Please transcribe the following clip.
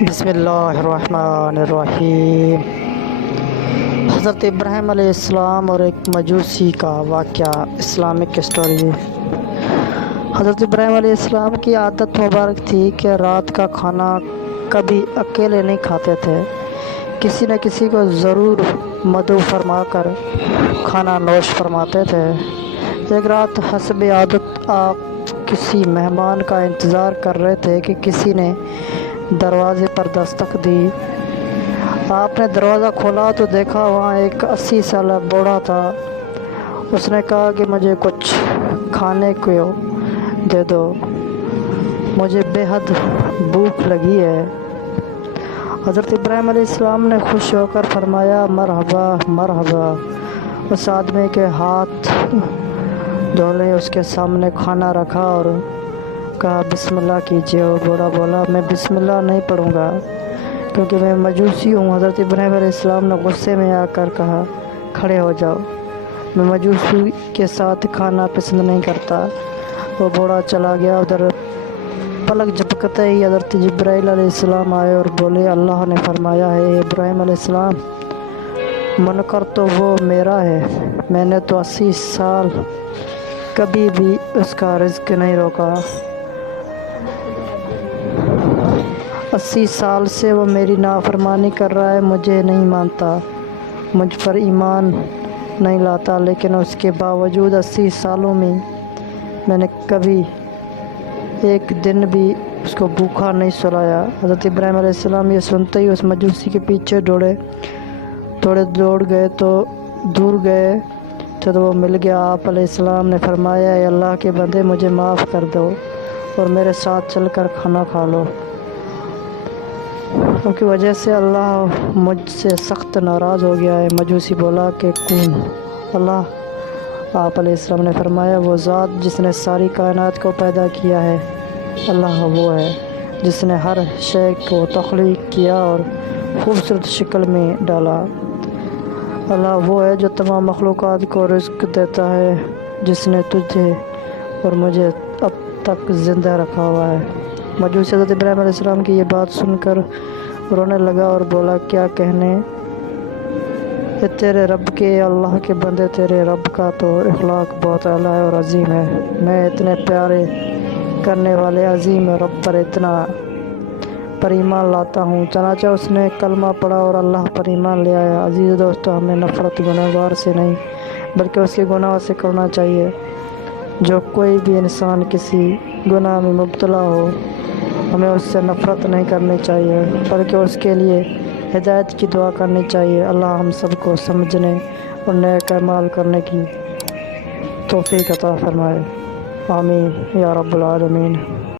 بسم اللہ الرحمن الرحیم۔ حضرت ابراہیم علیہ السلام اور ایک مجوسی کا واقعہ، اسلامک اسٹوری۔ حضرت ابراہیم علیہ السلام کی عادت مبارک تھی کہ رات کا کھانا کبھی اکیلے نہیں کھاتے تھے، کسی نہ کسی کو ضرور مدعو فرما کر کھانا نوش فرماتے تھے۔ ایک رات حسب عادت آپ کسی مہمان کا انتظار کر رہے تھے کہ کسی نے دروازے پر دستک دی۔ آپ نے دروازہ کھولا تو دیکھا وہاں ایک 80 سالہ بوڑھا تھا۔ اس نے کہا کہ مجھے کچھ کھانے کو دے دو، مجھے بے حد بھوک لگی ہے۔ حضرت ابراہیم علیہ السلام نے خوش ہو کر فرمایا مرحبا مرحبا۔ اس آدمی کے ہاتھ دھولے، اس کے سامنے کھانا رکھا اور کہا بسم اللہ کیجیے۔ وہ بوڑھا بولا میں بسم اللہ نہیں پڑھوں گا کیونکہ میں مجوسی ہوں۔ حضرت ابراہیم علیہ السلام نے غصے میں آ کر کہا کھڑے ہو جاؤ، میں مجوسی کے ساتھ کھانا پسند نہیں کرتا۔ وہ بوڑھا چلا گیا۔ ادھر پلک جھپکتے ہی حضرت جبرائیل علیہ السلام آئے اور بولے اللہ نے فرمایا ہے ابراہیم علیہ السلام، منکر تو وہ میرا ہے، میں نے تو 80 سال کبھی بھی اس کا رزق نہیں روکا۔ 80 سال سے وہ میری نافرمانی کر رہا ہے، مجھے نہیں مانتا، مجھ پر ایمان نہیں لاتا، لیکن اس کے باوجود 80 سالوں میں نے کبھی ایک دن بھی اس کو بھوکا نہیں سلایا۔ حضرت ابراہیم علیہ السلام یہ سنتے ہی اس مجوسی کے پیچھے دوڑے، تھوڑے دوڑ گئے تو دور گئے تو وہ مل گیا۔ آپ علیہ السلام نے فرمایا اے اللہ کے بندے، مجھے معاف کر دو اور میرے ساتھ چل کر کھانا کھا لو، ان کی وجہ سے اللہ مجھ سے سخت ناراض ہو گیا ہے۔ مجوسی بولا کہ کون؟ اللہ۔ آپ علیہ السلام نے فرمایا وہ ذات جس نے ساری کائنات کو پیدا کیا ہے، اللہ وہ ہے جس نے ہر شے کو تخلیق کیا اور خوبصورت شکل میں ڈالا۔ اللہ وہ ہے جو تمام مخلوقات کو رزق دیتا ہے، جس نے تجھے اور مجھے اب تک زندہ رکھا ہوا ہے۔ مجوسی حضرت ابراہیم علیہ السلام کی یہ بات سن کر رونے لگا اور بولا کیا کہنے اے تیرے رب کے، اللہ کے بندے، تیرے رب کا تو اخلاق بہت اعلیٰ ہے اور عظیم ہے، میں اتنے پیارے کرنے والے عظیم رب پر ایمان لاتا ہوں۔ چنانچہ اس نے کلمہ پڑھا اور اللہ پر ایمان لے آیا۔ عزیز دوستو، ہمیں نفرت گنہگار سے نہیں بلکہ اس کے گناہ سے کرنا چاہیے۔ جو کوئی بھی انسان کسی گناہ میں مبتلا ہو، ہمیں اس سے نفرت نہیں کرنی چاہیے بلکہ اس کے لیے ہدایت کی دعا کرنی چاہیے۔ اللہ ہم سب کو سمجھنے اور نیک اعمال کرنے کی توفیق عطا فرمائے، آمین یا رب العالمین۔